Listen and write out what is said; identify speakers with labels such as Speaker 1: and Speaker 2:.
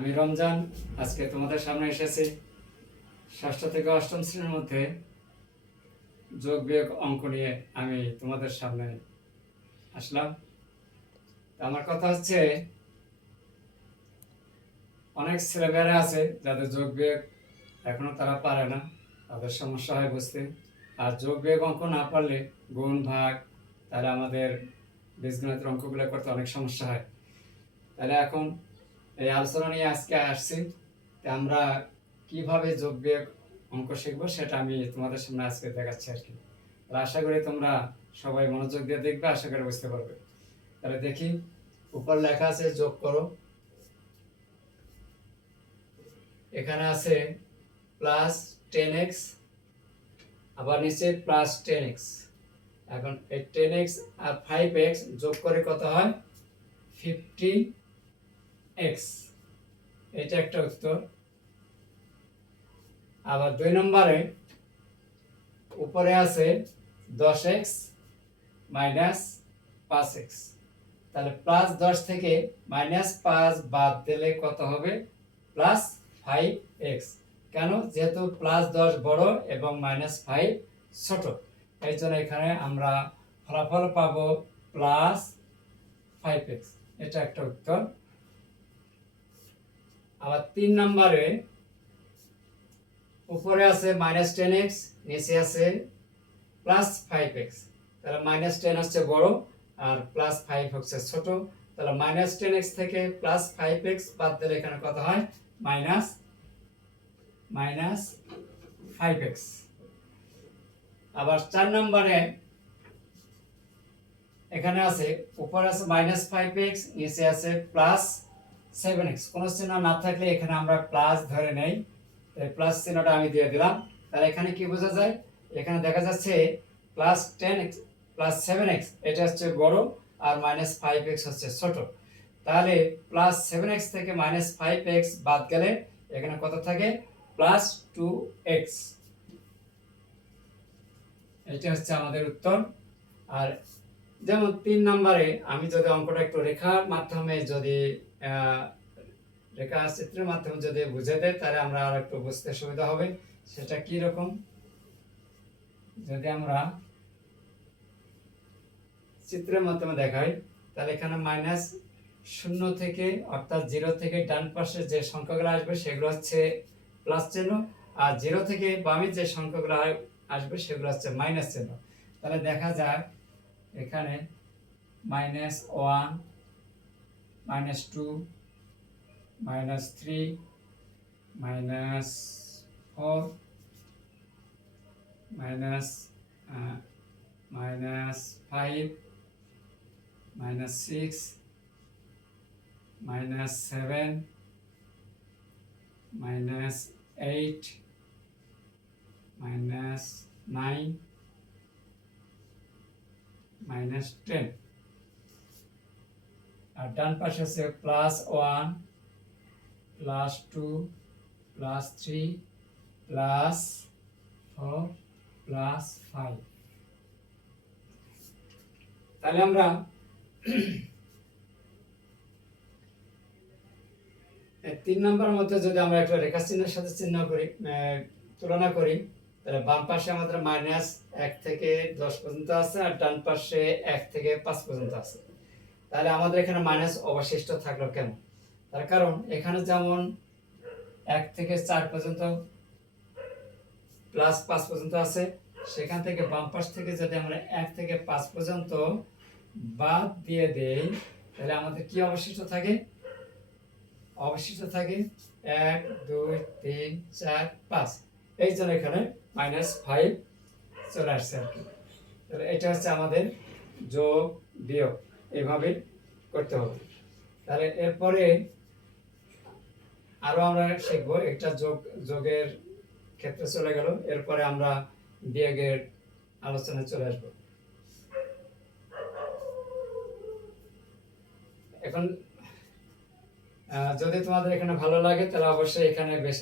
Speaker 1: আমি রমজান আজকে তোমাদের সামনে এসেছি। ষষ্ঠ থেকে অষ্টম শ্রেণির মধ্যে যোগ বিয়োগ অঙ্ক নিয়ে আমি তোমাদের সামনে আসলাম। আমার কথা হচ্ছে, অনেক ছেলেমেয়েরা আছে যাদের যোগ বিয়োগ এখনও তারা পারে না, তাদের সমস্যা হয় বুঝতে। আর যোগ বিয়োগ অঙ্ক না পারলে গুণ, ভাগ, তাহলে আমাদের বীজগণিতের অঙ্কগুলো করতে অনেক সমস্যা হয়। তাহলে এখন এই আলোচনা নিয়ে আজকে আসছি। আমরা কীভাবে যোগ বিয়োগ অঙ্ক শিখব সেটা আমি তোমাদের সামনে আজকে দেখাচ্ছি আর কি। আশা করি তোমরা সবাই মনোযোগ দিয়ে দেখবে, আশা করি বুঝতে পারবে। তাহলে দেখি, উপর লেখা আছে যোগ করো। এখানে আছে প্লাস টেন এক্স আবার নিচে প্লাস টেন এক্স এখন এই টেন এক্স আর ফাইভ এক্স যোগ করে কত হয়? ফিফটি এক্স এটা একটা উত্তর। আবার দুই নম্বরে উপরে আছে দশ এক্স মাইনাস পাঁচ এক্স তাহলে প্লাস দশ থেকে মাইনাস পাঁচ বাদ দিলে কত হবে? প্লাস ফাইভ এক্স কেন? যেহেতু প্লাস দশ বড় এবং মাইনাস ফাইভ ছোট। এই জন্য এখানে আমরা ফলাফল পাবো প্লাস ফাইভ এক্স এটা একটা উত্তর। আবার তিন নম্বরে উপরে আছে মাইনাস টেন এক্স নিচে আছে প্লাস ফাইভ এক্স তাহলে মাইনাস টেন হচ্ছে বড় আর প্লাস ফাইভ হচ্ছে ছোট। তাহলে মাইনাস টেন এক্স থেকে প্লাস ফাইভ এক্স বাদ দিলে এখানে কত হয়? মাইনাস মাইনাস ফাইভ এক্স আবার চার নম্বরে এখানে আছে, উপরে আছে মাইনাস ফাইভ এক্স নিচে আছে প্লাস সেভেন এক্স কোনো চিহ্ন না থাকলে এখানে আমরা প্লাস ধরে নেই। প্লাস চিহ্নটা আমি দিয়ে দিলাম। তাহলে এখানে কি বোঝা যায়? এখানে দেখা যাচ্ছে plus ten x plus seven x এটা হচ্ছে বড় আর মাইনাস ফাইভ এক্স হচ্ছে ছোট। তাহলে প্লাস সেভেন এক্স থেকে মাইনাস ফাইভ এক্স বাদ গেলে এখানে কত থাকে? প্লাস টু এক্স এটা হচ্ছে আমাদের উত্তর। আর যেমন তিন নম্বরে আমি যদি অঙ্কটা একটু রেখার মাধ্যমে যদি রেখা চিত্রের মাধ্যমে যদি বুঝে দেয়, তাহলে আমরা আর একটু বুঝতে সুবিধা হবে। সেটা কি রকম? যদি আমরা চিত্রের মাধ্যমে দেখাই, তাহলে এখানে মাইনাস শূন্য থেকে, অর্থাৎ জিরো থেকে ডান পাশে যে সংখ্যাগুলো আসবে, সেগুলো হচ্ছে প্লাস চিহ্ন, আর জিরো থেকে বামে যে সংখ্যাগুলো আসবে, সেগুলো হচ্ছে মাইনাস চিহ্ন। তাহলে দেখা যাক এখানে minus one minus two minus three minus four minus minus five minus six minus seven minus eight minus nine minus ten. আর ডান পাশে আছে plus one, plus two, plus three, plus four, plus five. তাহলে আমরা তিন নম্বরের মধ্যে যদি আমরা একটা রেখা চিহ্নের সাথে চিহ্ন করি তুলনা করি তাহলে বাম পাশে আমাদের মাইনাস এক থেকে দশ পর্যন্ত আছে আর ডান পাশে এক থেকে পাঁচ পর্যন্ত আছে। তাহলে আমাদের এখানে মাইনাস অবশিষ্ট থাকল কেন? তার কারণ এখানে যেমন এক থেকে চার পর্যন্ত প্লাস পাঁচ পর্যন্ত আছে, সেখান থেকে বাম পাশ থেকে যদি আমরা এক থেকে পাঁচ পর্যন্ত বাদ দিয়ে দেই, তাহলে আমাদের কি অবশিষ্ট থাকে? অবশিষ্ট থাকে এক, দুই, তিন, চার, পাঁচ। এই জন্য এখানে মাইনাস ফাইভ চলে আসছে আর কি। তাহলে এটা হচ্ছে আমাদের যোগ, বিয়োগ। এইভাবে করতে হবে। তাহলে এরপরে আরও আমরা শিখব, একটা যোগ, যোগের ক্ষেত্রে চলে গেল। এরপরে আমরা বিয়োগের আলোচনায় চলে আসব। এখন যদি তোমাদের এখানে ভালো লাগে, তাহলে অবশ্যই এখানে বেশ